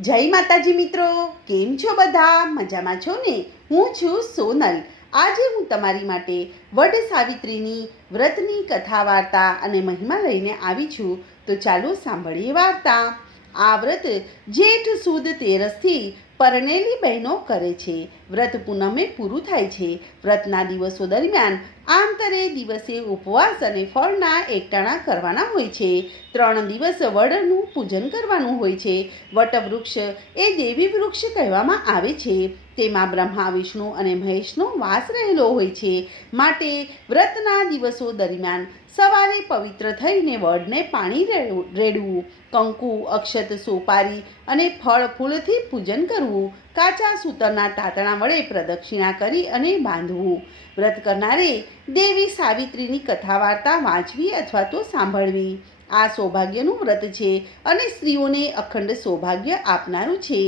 જય માતાજી મિત્રો, કેમ છો બધા? મજામાં છો ને? હું છું સોનલ. આજે હું તમારી માટે વડ સાવિત્રીની વ્રતની કથા વાર્તા અને મહિમા લઈને આવી છું. તો ચાલો સાંભળીએ વાર્તા. આ વ્રત જેઠ સુદ તેરસથી પરણેલી બહેનો કરે છે. વ્રત પૂનમે પૂરું થાય છે. વ્રતના દિવસો દરમિયાન આંતરે દિવસે ઉપવાસ અને ફળના એકટાણા કરવાના હોય છે. ત્રણ દિવસ વડનું પૂજન કરવાનું હોય છે. વટવૃક્ષ એ દેવી વૃક્ષ કહેવામાં આવે છે. તેમાં બ્રહ્મા, વિષ્ણુ અને મહેશનો વાસ રહેલો હોય છે. માટે વ્રતના દિવસો દરમિયાન સવારે પવિત્ર થઈને વડને પાણી રેડવું, કંકુ, અક્ષત, સોપારી અને ફળ ફૂલથી પૂજન કરવું કાચા સૂતરના તાતણા વડે પ્રદક્ષિણા કરી અને બાંધવું. વ્રત કરનારે દેવી સાવિત્રીની કથા વાર્તા વાંચવી અથવા તો સાંભળવી. આ સૌભાગ્યનું વ્રત છે અને સ્ત્રીઓને અખંડ સૌભાગ્ય આપનારું છે.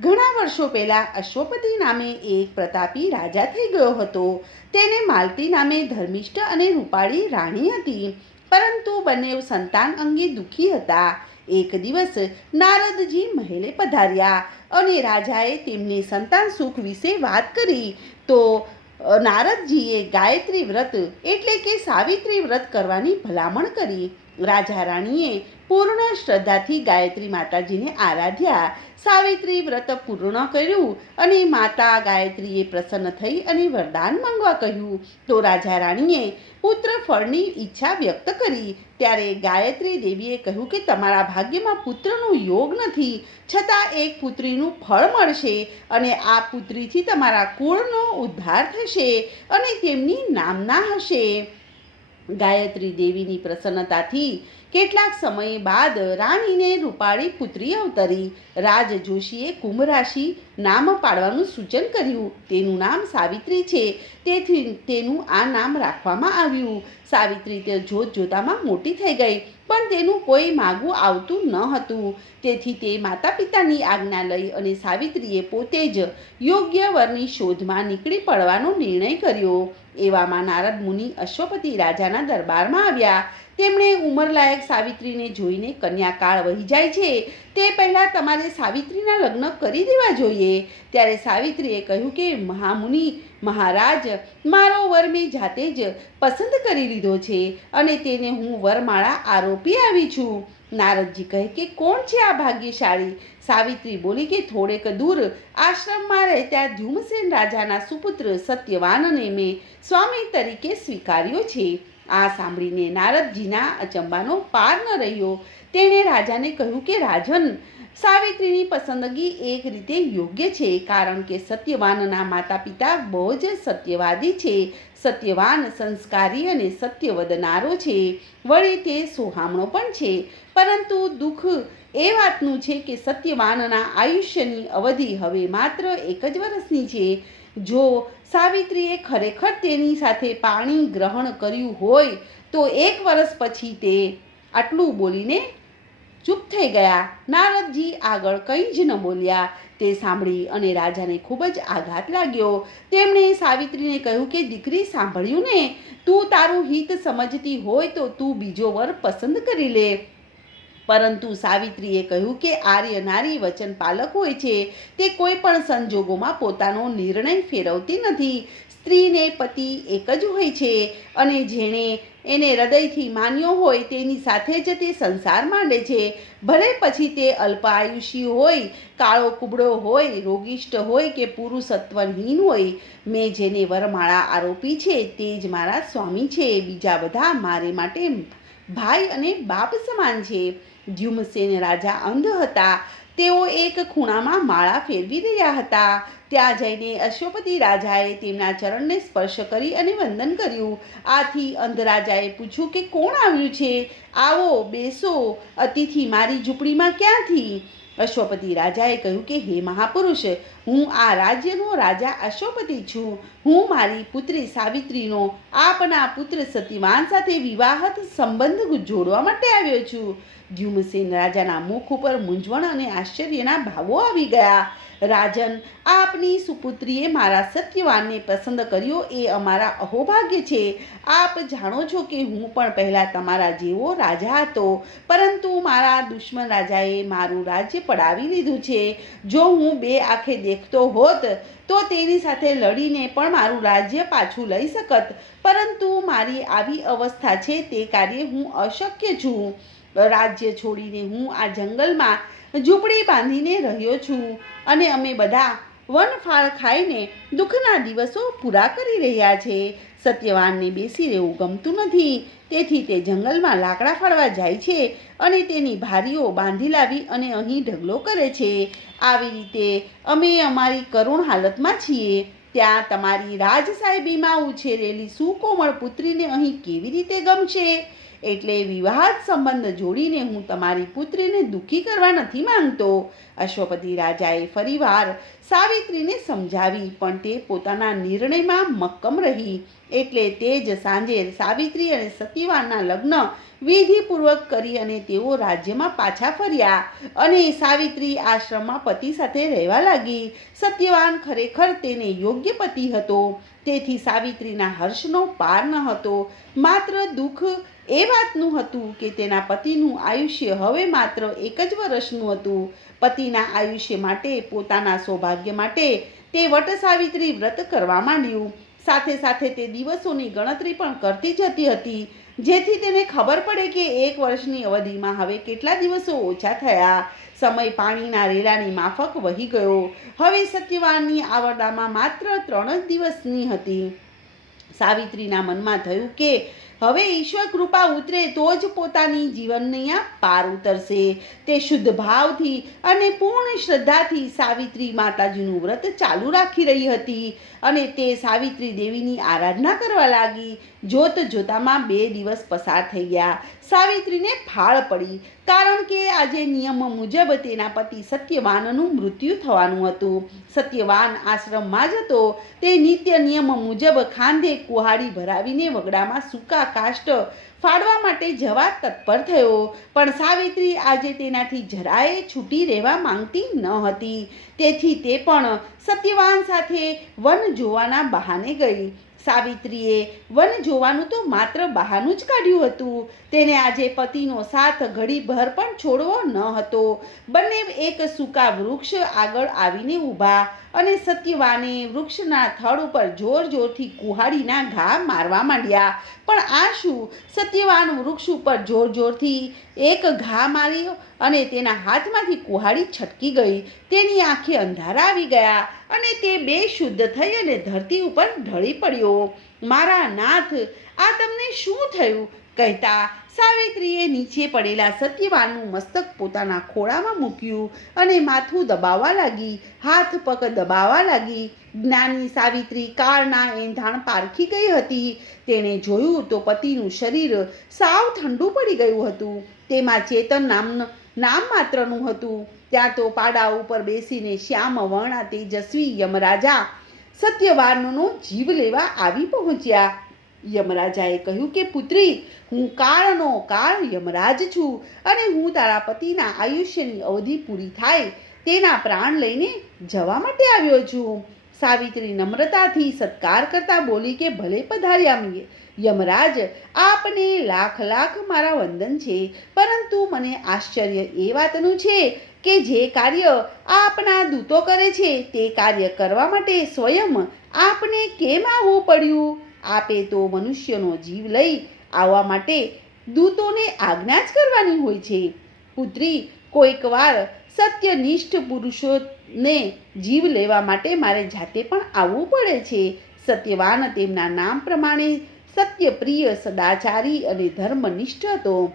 ઘણા વર્ષો પહેલાં અશ્વપતિ નામે એક પ્રતાપી રાજા થઈ ગયો હતો. તેને માલતી નામે ધર્મિષ્ઠ અને રૂપાળી રાણી હતી. પરંતુ બંને સંતાન અંગે દુઃખી હતા. એક દિવસ નારદજી મહેલે પધાર્યા અને રાજાએ તેમને સંતાન સુખ વિશે વાત કરી તો નારદજીએ ગાયત્રી વ્રત એટલે કે સાવિત્રી વ્રત કરવાની ભલામણ કરી. રાજા રાણીએ પૂર્ણ શ્રદ્ધાથી ગાયત્રી માતાજીને આરાધ્યા. સાવિત્રી વ્રત પૂર્ણ કર્યું અને માતા ગાયત્રીએ પ્રસન્ન થઈ અને વરદાન માંગવા કહ્યું. તો રાજા રાણીએ પુત્ર ફળની ઈચ્છા વ્યક્ત કરી. ત્યારે ગાયત્રી દેવીએ કહ્યું કે તમારા ભાગ્યમાં પુત્રનો યોગ નથી. છતાં એક પુત્રીનું ફળ મળશે અને આ પુત્રીથી તમારા કુળનો ઉદ્ધાર થશે અને તેમની નામના હશે. ગાયત્રી દેવીની પ્રસન્નતાથી કેટલાક સમય બાદ રાણીને રૂપાળી પુત્રી અવતરી. રાજ જોશીએ કુંભ રાશિ નામ પાડવાનું સૂચન કર્યું. તેનું નામ સાવિત્રી છે. તેથી તેનું આ નામ રાખવામાં આવ્યું. સાવિત્રી તે જોત જોતામાં મોટી થઈ ગઈ, પણ તેનું કોઈ માગું આવતું ન હતું. તેથી તે માતા પિતાની આજ્ઞા લઈ અને સાવિત્રીએ પોતે જ યોગ્ય વરની શોધમાં નીકળી પડવાનો નિર્ણય કર્યો. એવામાં નારદ મુનિ અશ્વપતિ રાજાના દરબારમાં આવ્યા. તેમણે ઉંમરલાયક સાવિત્રીને જોઈને કન્યાકાળ વહી જાય છે. તે પહેલાં તમારે સાવિત્રીના લગ્ન કરી દેવા જોઈએ. ત્યારે સાવિત્રીએ કહ્યું કે, મહામુનિ, મહારાજ, મારો વર મેં જાતે જ પસંદ કરી લીધો છે અને તેને હું વરમાળા આરોપી આવી છું. નારદજી કહે કે, કોણ છે આ ભાગ્યશાળી? સાવિત્રી બોલી કે, થોડેક દૂર આશ્રમમાં રહેતા ધ્યુમસેન રાજાના સુપુત્ર સત્યવાનને મેં સ્વામી તરીકે સ્વીકાર્યો છે. આ સાંભળીને નારદજીના અચંબાનો પાર ન રહ્યો. તેણે રાજાને કહ્યું કે, રાજન, સાવિત્રીની પસંદગી એક રીતે યોગ્ય છે, કારણ કે સત્યવાનના માતા પિતા બહુ જ સત્યવાદી છે. સત્યવાન, સંસ્કારી અને સત્ય વદનારો છે. વળી તે સોહામણો પણ છે. પરંતુ દુઃખ એ વાતનું છે કે સત્યવાનના આયુષ્યની અવધિ હવે માત્ર એક જ વર્ષની છે. જો સાવિત્રીએ ખરેખર તેની સાથે પાણી ગ્રહણ કર્યું હોય, તો એક વર્ષ પછી તે આટલું બોલીને ચૂપ થઈ ગયા. નારદજી આગળ કંઈ જ ન બોલ્યા. તે સાંભળી અને રાજાને ખૂબ જ આઘાત લાગ્યો. તેમણે સાવિત્રીને કહ્યું કે, દીકરી, સાંભળ્યું ને? તું તારું હિત સમજતી હોય તો તું બીજો વર પસંદ કરી લે. પરંતુ સાવિત્રીએ કહ્યું કે આર્ય નારી વચન પાલક હોય છે, તે કોઈ પણ સંજોગોમાં પોતાનો નિર્ણય ફેરવતી નથી. સ્ત્રીને પતિ એક જ હોય છે અને જેણે એને હૃદયથી માન્યો હોય તેની સાથે જ તે સંસાર માંડે છે. ભલે પછી તે અલ્પાયુષી હોય, કાળો કુબડો હોય, રોગિષ્ટ હોય કે પુરુષત્વહીન હોય, મેં જેને વરમાળા આરોપી છે તે જ મારા સ્વામી છે. બીજા બધા મારે માટે ભાઈ અને બાપ સમાન છે. ધ્યુમસેન રાજા અંધ હતા. તેઓ એક ખૂણામાં માળા ફેરવી રહ્યા હતા. ત્યાં જઈને અશ્વપતિ રાજાએ તેમના ચરણને સ્પર્શ કરી અને વંદન કર્યું. આથી અંધ રાજાએ પૂછ્યું કે કોણ આવ્યું છે? આવો, બેસો. અતિથિ મારી ઝૂંપડીમાં ક્યાંથી? અશ્વપતિ રાજાએ કહ્યું કે, હે મહાપુરુષ, હું આ રાજ્યનો રાજા અશ્વપતિ છું. હું મારી પુત્રી સાવિત્રીનો, આપના પુત્ર સતીવાન સાથે વિવાહત સંબંધ જોડવા માટે આવ્યો છું. ધ્યુમસેન રાજાના મુખ ઉપર મૂંઝવણ અને આશ્ચર્યના ભાવો આવી ગયા. રાજન, આપની સુપુત્રીએ મારા સત્યવાનને પસંદ કર્યો એ અમારા અહોભાગ્ય છે. આપ જાણો છો કે હું પણ પહેલાં તમારા જેવો રાજા હતો, પરંતુ મારા દુશ્મન રાજાએ મારું રાજ્ય પડાવી લીધું છે. જો હું બે આંખે દેખતો હોત, તો તેની સાથે લડીને પણ મારું રાજ્ય પાછું લઈ શકત. પરંતુ મારી આવી અવસ્થા છે, તે કાર્ય હું અશક્ય છું. રાજ્ય છોડીને હું આ જંગલમાં ઝૂંપડી બાંધીને રહ્યો છું અને અમે બધા વનફાળ ખાઈને દુઃખના દિવસો પૂરા કરી રહ્યા છે. સત્યવાનને બેસી રહેવું ગમતું નથી. તેથી તે જંગલમાં લાકડા ફાડવા જાય છે અને તેની ભારીઓ બાંધી લાવી અને અહીં ઢગલો કરે છે. આવી રીતે અમે અમારી કરુણ હાલતમાં છીએ. ત્યાં તમારી રાજ સાહેબીમાં ઉછેરેલી સુકોમળ પુત્રીને અહીં કેવી રીતે ગમશે? એટલે વિવાહ સંબંધ જોડીને હું તમારી પુત્રીને દુઃખી કરવા નથી માંગતો. અશ્વપતિ રાજાએ ફરીવાર સાવિત્રીને સમજાવી, પણ તે પોતાના નિર્ણયમાં મક્કમ રહી. એટલે તે જ સાંજે સાવિત્રી અને સતીવાનના લગ્ન વિધિપૂર્વક કરી અને તેઓ રાજ્યમાં પાછા ફર્યા અને સાવિત્રી આશ્રમમાં પતિ સાથે રહેવા લાગી. સત્યવાન ખરેખર તેને યોગ્ય પતિ હતો. તેથી સાવિત્રીના હર્ષનો પાર ન હતો. માત્ર દુઃખ એ વાતનું હતું કે તેના પતિનું આયુષ્ય હવે માત્ર એક જ વર્ષનું હતું. પતિના આયુષ્ય માટે, પોતાના સૌભાગ્ય માટે તે વટ સાવિત્રી વ્રત કરવા માંડ્યું. સાથે સાથે તે દિવસોની ગણતરી પણ કરતી જતી હતી, જેથી તેને ખબર પડે કે એક વર્ષની અવધિમાં હવે કેટલા દિવસો ઓછા થયા. સમય પાણીના રેલાની માફક વહી ગયો. હવે સત્યવાનની આવરદામાં માત્ર ત્રણ જ દિવસની હતી. સાવિત્રીના મનમાં થયું કે હવે ઈશ્વર કૃપા ઉતરે તો જ પોતાની જીવનની આ પાર ઉતરશે. તે શુદ્ધ ભાવથી અને પૂર્ણ શ્રદ્ધાથી સાવિત્રી માતાજીનું વ્રત ચાલુ રાખી રહી હતી અને તે સાવિત્રી દેવીની આરાધના કરવા લાગી. જોત જોતામાં બે દિવસ પસાર થઈ ગયા. સાવિત્રીને ફાળ પડી, કારણ કે આજે નિયમ મુજબ તેના પતિ સત્યવાનનું મૃત્યુ થવાનું હતું. સત્યવાન આશ્રમમાં જ હતો તે નિત્ય નિયમ મુજબ ખાંધે કુહાડી ભરાવીને વગડામાં સૂકા કાષ્ટ ફાડવા માટે જવા તત્પર થયો. પણ સાવિત્રી આજે તેનાથી જરાય છૂટી રહેવા માંગતી ન હતી. તેથી તે પણ સત્યવાન સાથે વન જોવાના બહાને ગઈ. સાવિત્રીએ વન જોવાનું તો માત્ર બહાનું જ કાઢ્યું હતું. તેને આજે પતિનો સાથ ઘડીભર પણ છોડવો ન હતો. બંને એક સૂકા વૃક્ષ આગળ આવીને ઊભા અને સત્યવાને વૃક્ષના થડ ઉપર જોર જોરથી કુહાડીના ઘા મારવા માંડ્યા. પણ આ શું સત્યવાન વૃક્ષ ઉપર જોર જોરથી એક ઘા માર્યો અને તેના હાથમાંથી કુહાડી છટકી ગઈ. તેની આંખે અંધારા આવી ગયા અને તે બે શુદ્ધ થઈ અને ધરતી ઉપર ઢળી પડ્યો. મારા નાથ, આ તમને શું થયું? કહેતા સાવિત્રીએ નીચે પડેલા સત્યવાનનું મસ્તક પોતાના ખોળામાં મૂક્યું અને માથું દબાવવા લાગી, હાથ પગ દબાવવા લાગી. જ્ઞાની સાવિત્રી કાળના એંધાણ પારખી ગઈ હતી. તેણે જોયું તો પતિનું શરીર સાવ ઠંડુ પડી ગયું હતું. તેમાં ચેતન નામ નામ માત્રનું હતું. ત્યાં તો પાડા ઉપર બેસીને શ્યામ વર્ણા તેજસ્વી યમરાજા સત્યવાનનો જીવ લેવા આવી પહોંચ્યા. યમરાજાએ કહ્યું કે, પુત્રી, હું કાળનો કાળ યમરાજ છું અને હું તારા પતિના આયુષ્યની અવધિ પૂરી થાય તેના પ્રાણ લઈને જવા માટે આવ્યો છું. સાવિત્રી નમ્રતાથી સત્કાર કરતા બોલી કે ભલે પધાર્યા યમરાજ, આપને લાખ લાખ મારા વંદન છે. પરંતુ મને આશ્ચર્ય એ વાતનું છે કે જે કાર્ય આપના દૂતો કરે છે, તે કાર્ય કરવા માટે સ્વયં આપને કેમ આવવું પડ્યું? આપે તો મનુષ્યનો જીવ લઈ આવવા માટે દૂતોને આજ્ઞા જ કરવાની હોય છે. પુત્રી, કોઈક વાર સત્યનિષ્ઠ પુરુષોને જીવ લેવા માટે મારે જાતે પણ આવવું પડે છે. સત્યવાન તેમના નામ પ્રમાણે સત્યપ્રિય, સદાચારી અને ધર્મનિષ્ઠ હતો.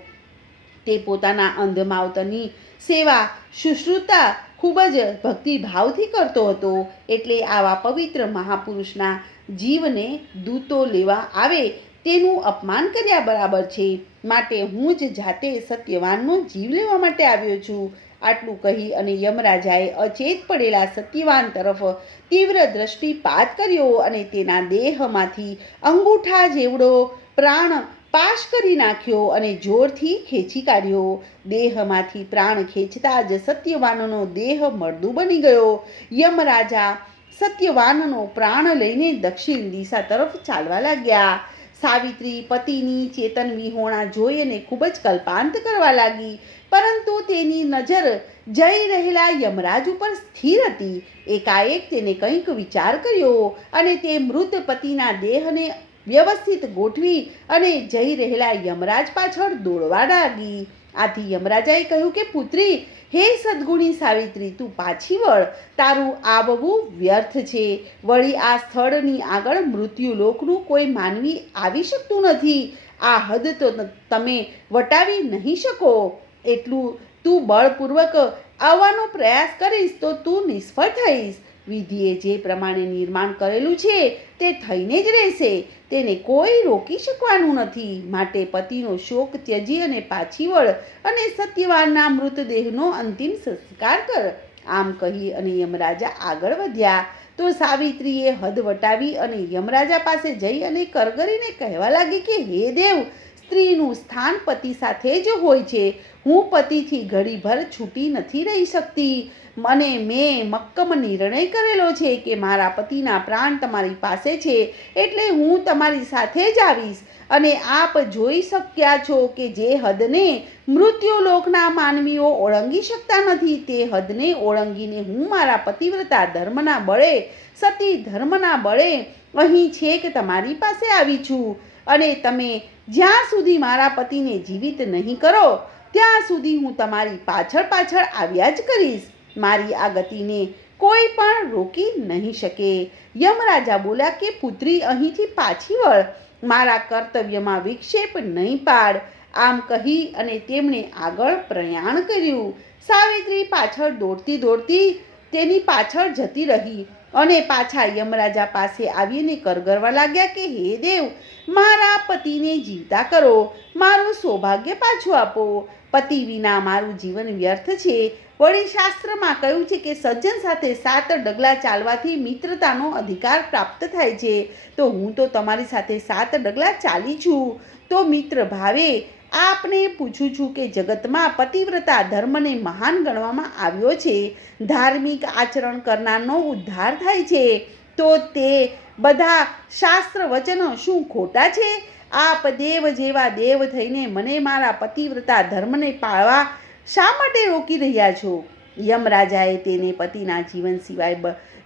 તે પોતાના અંધ માવતરની સેવા, શુશ્રુતા ખૂબ જ ભક્તિભાવથી કરતો હતો. એટલે આવા પવિત્ર મહાપુરુષના જીવને દૂતો લેવા આવે તેનું અપમાન કર્યા બરાબર છે. માટે હું જ જાતે સત્યવાનનો જીવ લેવા માટે આવ્યો છું. આટલું કહી અને યમરાજાએ અચેત પડેલા સત્યવાન તરફ તીવ્ર દ્રષ્ટિપાત કર્યો અને તેના દેહમાંથી અંગૂઠા જેવડો પ્રાણ પાશ કરી નાખ્યો અને જોરથી ખેંચી કાઢ્યો. દેહમાંથી પ્રાણ ખેંચતા જ સત્યવાનનો દેહ મળદું બની ગયો. યમરાજા સત્યવાનનો પ્રાણ લઈને દક્ષિણ દિશા તરફ ચાલવા લાગ્યા. સાવિત્રી, પતિની ચેતન વિહોણા જોઈ અને ખૂબ જ કલ્પાંત કરવા લાગી. પરંતુ તેની નજર જઈ રહેલા યમરાજ ઉપર સ્થિર હતી. એકાએક તેને કંઈક વિચાર કર્યો અને તે મૃત પતિના દેહને વ્યવસ્થિત ગોઠવી અને જઈ રહેલા યમરાજ પાછળ દોડવા લાગી. આથી યમરાજાએ કહ્યું કે, પુત્રી હે સદગુણી સાવિત્રી, તું પાછી વળ. તારું આવવું વ્યર્થ છે. વળી આ સ્થળની આગળ મૃત્યુલોકનું કોઈ માનવી આવી શકતું નથી. આ હદ તો તમે વટાવી નહીં શકો. એટલું તું બળપૂર્વક આવવાનો પ્રયાસ કરીશ તો તું નિષ્ફળ થઈશ. વિધિએ જે પ્રમાણે નિર્માણ કરેલું છે, તે થઈને જ રહેશે. તેને કોઈ રોકી શકવાનું નથી. માટે પતિનો શોક ત્યજી અને પાછી વળ અને સત્યવાનના મૃતદેહનો અંતિમ સંસ્કાર કર. આમ કહી અને યમરાજા આગળ વધ્યા. તો સાવિત્રીએ હદ વટાવી અને યમરાજા પાસે જઈ અને કરગરીને કહેવા લાગી કે, હે દેવ, સ્ત્રીનું સ્થાન પતિ સાથે જ હોય છે. હું પતિથી ઘડીભર છૂટી નથી રહી શકતી. મને મેં મક્કમ નિર્ણય કરેલો છે કે મારા પતિના પ્રાણ તમારી પાસે છે એટલે હું તમારી સાથે જ આવીશ. અને આપ જોઈ શક્યા છો કે જે હદને મૃત્યુલોકના માનવીઓ ઓળંગી શકતા નથી, તે હદને ઓળંગીને હું મારા પતિવ્રતા ધર્મના બળે, સતી ધર્મના બળે અહીં છેક તમારી પાસે આવી છું. અને તમે જ્યાં સુધી મારા પતિને જીવિત નહીં કરો, ત્યાં સુધી હું તમારી પાછળ પાછળ આવ્યા જ કરીશ. મારી આ ગતિને કોઈ પણ રોકી નહીં શકે. યમરાજા બોલ્યા કે, પુત્રી, અહીંથી પાછી વળ. મારા કર્તવ્યમાં વિક્ષેપ નહીં પાડ. આમ કહી અને તેમણે આગળ પ્રયાણ કર્યું. સાવિત્રી પાછળ દોડતી દોડતી તેની પાછળ જતી રહી. અને પાછા યમરાજા પાસે આવીને કરગરવા લાગ્યા કે, હે દેવ, મારા પતિને જીવતા કરો, મારું સૌભાગ્ય પાછું આપો. પતિ વિના મારું જીવન વ્યર્થ છે. વળી શાસ્ત્રમાં કહ્યું છે કે, સજ્જન સાથે સાત ડગલા ચાલવાથી મિત્રતાનો અધિકાર પ્રાપ્ત થાય છે. તો હું તો તમારી સાથે સાત ડગલા ચાલી છું. તો મિત્ર ભાવે આપને પૂછું છું કે જગતમાં પતિવ્રતા ધર્મને મહાન ગણવામાં આવ્યો છે, ધાર્મિક આચરણ કરનારનો ઉદ્ધાર થાય છે, તો તે બધા શાસ્ત્ર વચનો શું ખોટા છે? આપ દેવ જેવા દેવ થઈને મને મારા પતિવ્રતા ધર્મને પાળવા શા માટે રોકી રહ્યા છો? યમરાજાએ તેને પતિના જીવન સિવાય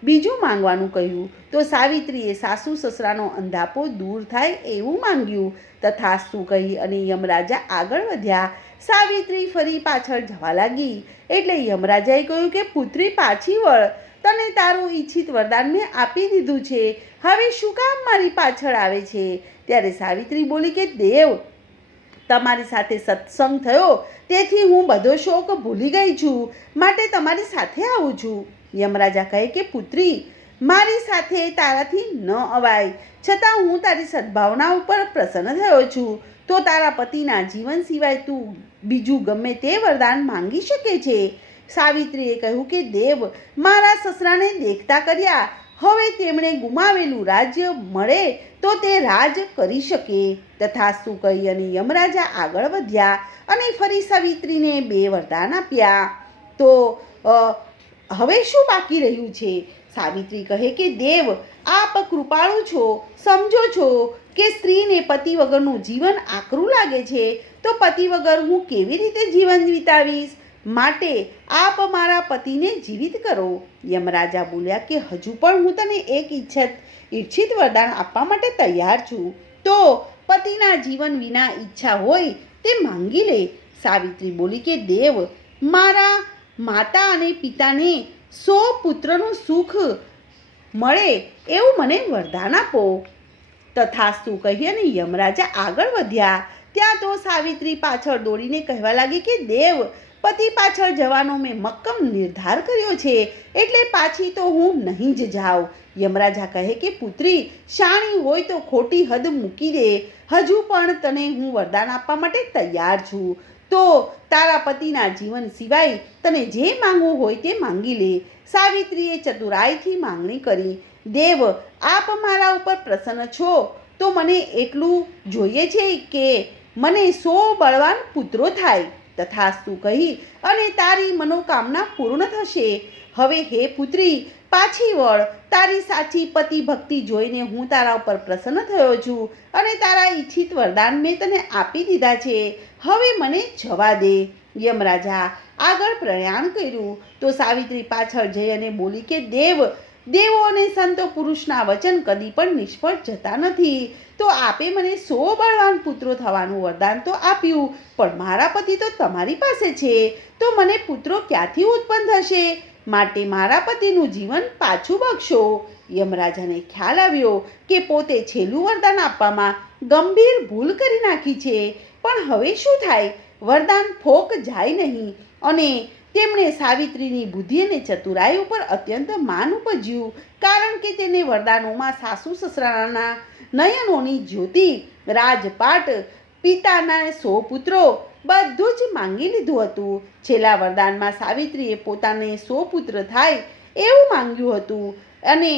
બીજું માંગવાનું કહ્યું, તો સાવિત્રીએ સાસુ સસરાનો અંધાપો દૂર થાય એવું માંગ્યું. તથાસ્તુ કહી અને યમરાજા આગળ વધ્યા. સાવિત્રી ફરી પાછળ જવા લાગી. એટલે યમરાજાએ કહ્યું કે, પુત્રી પાછી વળ. તને તારું ઈચ્છિત વરદાન મેં આપી દીધું છે. હવે શું કામ મારી પાછળ આવે છે? ત્યારે સાવિત્રી બોલી કે, દેવ તમારી સાથે સત્સંગ થયો, તેથી હું બધો શોક ભૂલી ગઈ છું. માટે તમારી સાથે આવું છું. યમરાજા કહે કે, પુત્રી, મારી સાથે તારાથી ન અવાય. છતાં હું તારી સદભાવના ઉપર પ્રસન્ન થયો છું. તો તારા પતિના જીવન સિવાય તું બીજું ગમે તે વરદાન માંગી શકે છે. સાવિત્રીએ કહ્યું કે, દેવ, મારા સસરાને દેખતા કર્યા. હવે તેમણે ગુમાવેલું રાજ્ય મળે તો તે રાજ કરી શકે. તથા કહી અને યમરાજા આગળ વધ્યા અને ફરી સાવિત્રીને બે વરદાન આપ્યા. તો હવે શું બાકી રહ્યું છે? સાવિત્રી કહે કે, દેવ, આપ કૃપાળુ છો, સમજો છો કે સ્ત્રીને પતિ વગરનું જીવન આકરું લાગે છે. તો પતિ વગર હું કેવી રીતે જીવન વિતાવીશ? માટે આપ મારા પતિને જીવિત કરો. યમરાજા બોલ્યા કે, હજુ પણ હું તને એક ઈચ્છિત ઈચ્છિત વરદાન આપવા માટે તૈયાર છું. તો પતિના જીવન વિના ઈચ્છા હોય તે માંગી લે. સાવિત્રી બોલી કે, દેવ, મારા માતા અને પિતાને સો પુત્રનું સુખ મળે એવું મને વરદાન આપો. તથાસ્તુ કહી અને યમરાજા આગળ વધ્યા. ત્યાં તો સાવિત્રી પાછળ દોડીને કહેવા લાગી કે, દેવ પતિ પાછળ જવાનો મેં મક્કમ નિર્ધાર કર્યો છે, એટલે પાછી તો હું નહીં જ જાઉં. યમરાજા કહે કે, પુત્રી, શાણી હોય તો ખોટી હદ મૂકી દે. હજુ પણ તને હું વરદાન આપવા માટે તૈયાર છું. તો તારા પતિના જીવન સિવાય તને જે માંગવું હોય તે માંગી લે. સાવિત્રીએ ચતુરાઈથી માંગણી કરી. દેવ, આપ મારા ઉપર પ્રસન્ન છો. તો મને એટલું જોઈએ છે કે મને સો બળવાન પુત્રો થાય. તથાસ્તુ કહી અને તારી મનોકામના પૂર્ણ થશે. હવે હે પુત્રી, પાછી વળ. તારી સાચી પતિ ભક્તિ જોઈને હું તારા ઉપર પ્રસન્ન થયો છું અને તારા ઈચ્છિત વરદાન મેં તને આપી દીધા છે. હવે મને જવા દે. યમરાજા, આગળ પ્રયાણ કર્યું તો સાવિત્રી પાછળ જઈ અને બોલી કે, દેવ દેવો અને સંતો પુરુષના વચન કદી પણ નિષ્ફળ જતા નથી. તો આપે મને સો બળવાન પુત્રો થવાનું વરદાન તો આપ્યું, પણ મારા પતિ તો તમારી પાસે છે. તો મને પુત્રો ક્યાંથી ઉત્પન્ન થશે? માટે મારા પતિનું જીવન પાછું બક્ષો યમરાજાને ખ્યાલ આવ્યો કે પોતે છેલ્લું વરદાન આપવામાં ગંભીર ભૂલ કરી નાખી છે. પણ હવે શું થાય? વરદાન ફોક જાય નહીં. અને તેમણે સાવિત્રીની બુદ્ધિ અને ચતુરાઈ ઉપર અત્યંત માન ઉપજ્યું, કારણ કે તેને વરદાનોમાં સાસુ સસરાના નયનોની જ્યોતિ, રાજપાટ, પિતાના સો પુત્રો બધું જ માંગી લીધું હતું. છેલ્લા વરદાનમાં સાવિત્રીએ પોતાને સો પુત્ર થાય એવું માંગ્યું હતું અને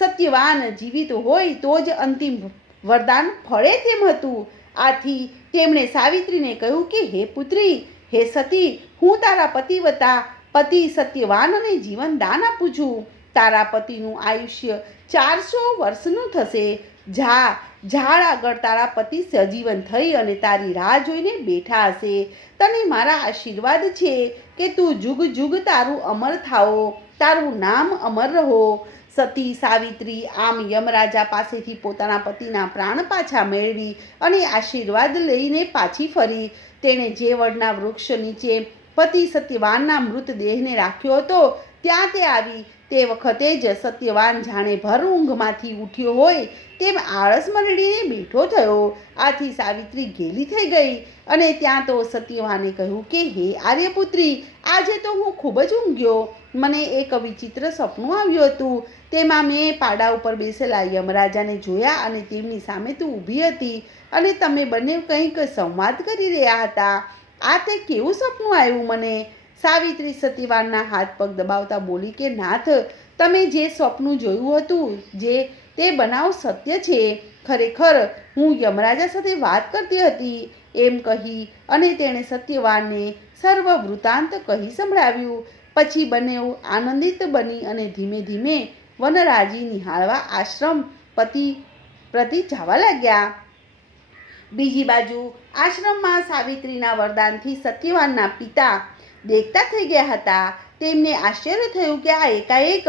સત્યવાન જીવિત હોય તો જ અંતિમ વરદાન ફળે તેમ હતું. આથી તેમણે સાવિત્રીને કહ્યું કે, હે પુત્રી હે સતી, હું તારા પતિવતા પતિ સત્યવાન અને જીવન દાન આપું છું. તારા પતિનું આયુષ્ય ચારસો વર્ષનું થશે. જા, ઝાડ આગળ તારા પતિ સજીવન થઈ અને તારી રાહ જોઈને બેઠા હશે. તને મારા આશીર્વાદ છે કે તું જુગ જુગ તારું અમર થાઓ, તારું નામ અમર રહો. સતી સાવિત્રી આમ યમરાજા પાસેથી પોતાના પતિના પ્રાણ પાછા મેળવી અને આશીર્વાદ લઈને પાછી ફરી. તેણે જે વડના વૃક્ષ નીચે પતિ સત્યવાનના મૃતદેહને રાખ્યો હતો, ત્યાં તે આવી. તે વખતે જ સત્યવાન જાણે ભર ઊંઘમાંથી ઉઠ્યો હોય તેમ આળસ મરડીને બેઠો થયો. આથી સાવિત્રી ગેલી થઈ ગઈ અને ત્યાં તો સત્યવાને કહ્યું કે, હે આર્યપુત્રી, આજે તો હું ખૂબ જ ઊંઘ્યો. મને એક વિચિત્ર સપનું આવ્યું હતું. તેમાં મેં પાડા ઉપર બેસેલા યમરાજાને જોયા અને તેમની સામે તું ઊભી હતી અને તમે બંને કંઈક સંવાદ કરી રહ્યા હતા. આ તે કેવું સપનું આવ્યું મને? સાવિત્રી સતીવારના હાથ પગ દબાવતા બોલી કે, નાથ, તમે જે સપનું જોયું હતું, જે તે બનાવ સત્ય છે. ખરેખર હું યમરાજા સાથે વાત કરતી હતી, એમ કહી અને તેણે સત્યવાનને સર્વ વૃતાંત કહી સંભળાવ્યું. પછી બંને આનંદિત બની અને ધીમે ધીમે વનરાજી નિહાળવા આશ્રમ પતિ પ્રતિ જવા લાગ્યા. બીજી બાજુ આશ્રમમાં સાવિત્રીના વરદાનથી સત્યવાનના પિતા દેખતા થઈ ગયા હતા. તેમને આશ્ચર્ય થયું કે આ એકાએક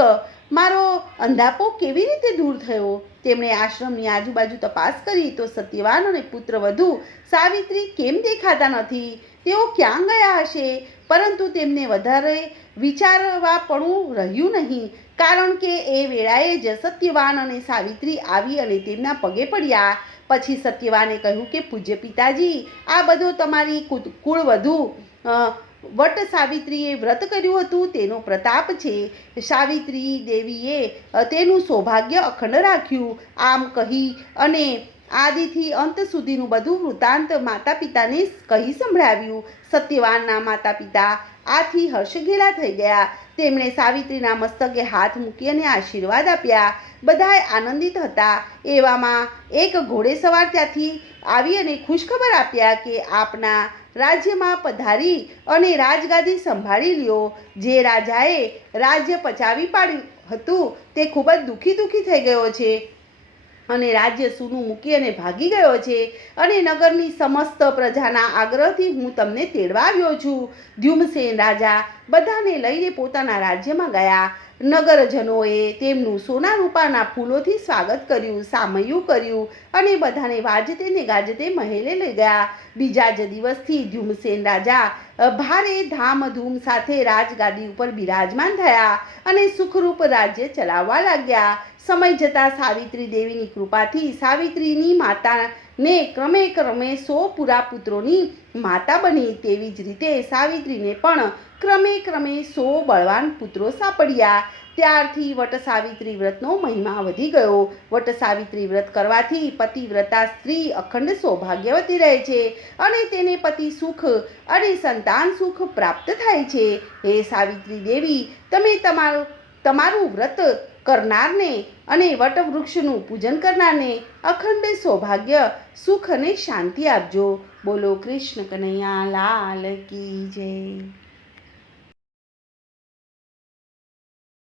મારો અંધાપો કેવી રીતે દૂર થયો? તેમણે આશ્રમની આજુબાજુ તપાસ કરી તો સત્યવાન અને પુત્ર વધુ સાવિત્રી કેમ દેખાતા નથી? તેઓ ક્યાં ગયા હશે? પરંતુ તેમને વધારે વિચારવાપણું રહ્યું નહીં, કારણ કે એ વેળાએ જ સત્યવાન અને સાવિત્રી આવી અને તેમના પગે પડ્યા. પછી સત્યવાને કહ્યું કે, પૂજ્ય પિતાજી, આ બધો તમારી કુત- વધુ વટ સાવિત્રીએ વ્રત કર્યું હતું, તેનો પ્રતાપ છે. સાવિત્રી દેવીએ તેનું સૌભાગ્ય અખંડ રાખ્યું, આમ કહી અને આદિથી અંત સુધીનું બધું વૃત્તાંત માતા પિતાને કહી સંભળાવ્યું. સત્યવાનના માતા પિતા આથી હર્ષઘેલા થઈ ગયા. તેમણે સાવિત્રીના મસ્તકે હાથ મૂકી અને આશીર્વાદ આપ્યા. બધાએ આનંદિત હતા. એવામાં એક ઘોડે સવાર ત્યાંથી આવી અને ખુશખબર આપ્યા કે આપના રાજ્યમાં પધારી અને રાજગાદી સંભાળી લ્યો. જે રાજાએ રાજ્ય પચાવી પાડ્યું હતું તે ખૂબ જ દુઃખી દુઃખી થઈ ગયો છે. અને રાજ્ય સૂનું મૂકી અને ભાગી ગયો છે. અને નગરની સમસ્ત પ્રજાના આગ્રહથી હું તમને તેડવા આવ્યો છું. ધ્યુમસેન રાજા બધાને લઈને પોતાના રાજ્યમાં ગયા. નગરજનોએ તેમનું સોના રૂપાના ફૂલોથી સ્વાગત કર્યું, સામયું કર્યું અને બધાને વાજતે ને ગાજતે મહેલે લઈ ગયા. બીજા જ દિવસથી ધ્યુમસેન રાજા ભારે ધામધૂમ સાથે રાજગાદી ઉપર બિરાજમાન થયા અને સુખરૂપ રાજ્ય ચલાવવા લાગ્યા. સમય જતાં સાવિત્રી દેવીની કૃપાથી સાવિત્રીની માતાને ક્રમે ક્રમે સો પુરા પુત્રોની માતા બની તેવી જ રીતે સાવિત્રીને પણ ક્રમે ક્રમે સો બળવાન પુત્રો સાંપડ્યા. ત્યારથી વટ સાવિત્રી વ્રતનો મહિમા વધી ગયો. વટ સાવિત્રી વ્રત કરવાથી પતિવ્રતા સ્ત્રી અખંડ સૌભાગ્યવતી રહે છે અને તેને પતિ સુખ અને સંતાન સુખ પ્રાપ્ત થાય છે. હે સાવિત્રી દેવી, તમે તમારું તમારું વ્રત કરનારને અને વટવૃક્ષનું પૂજન કરનારને અખંડ સૌભાગ્ય, સુખ અને શાંતિ આપજો. બોલો કૃષ્ણ કનૈયા, લાલ કી જય.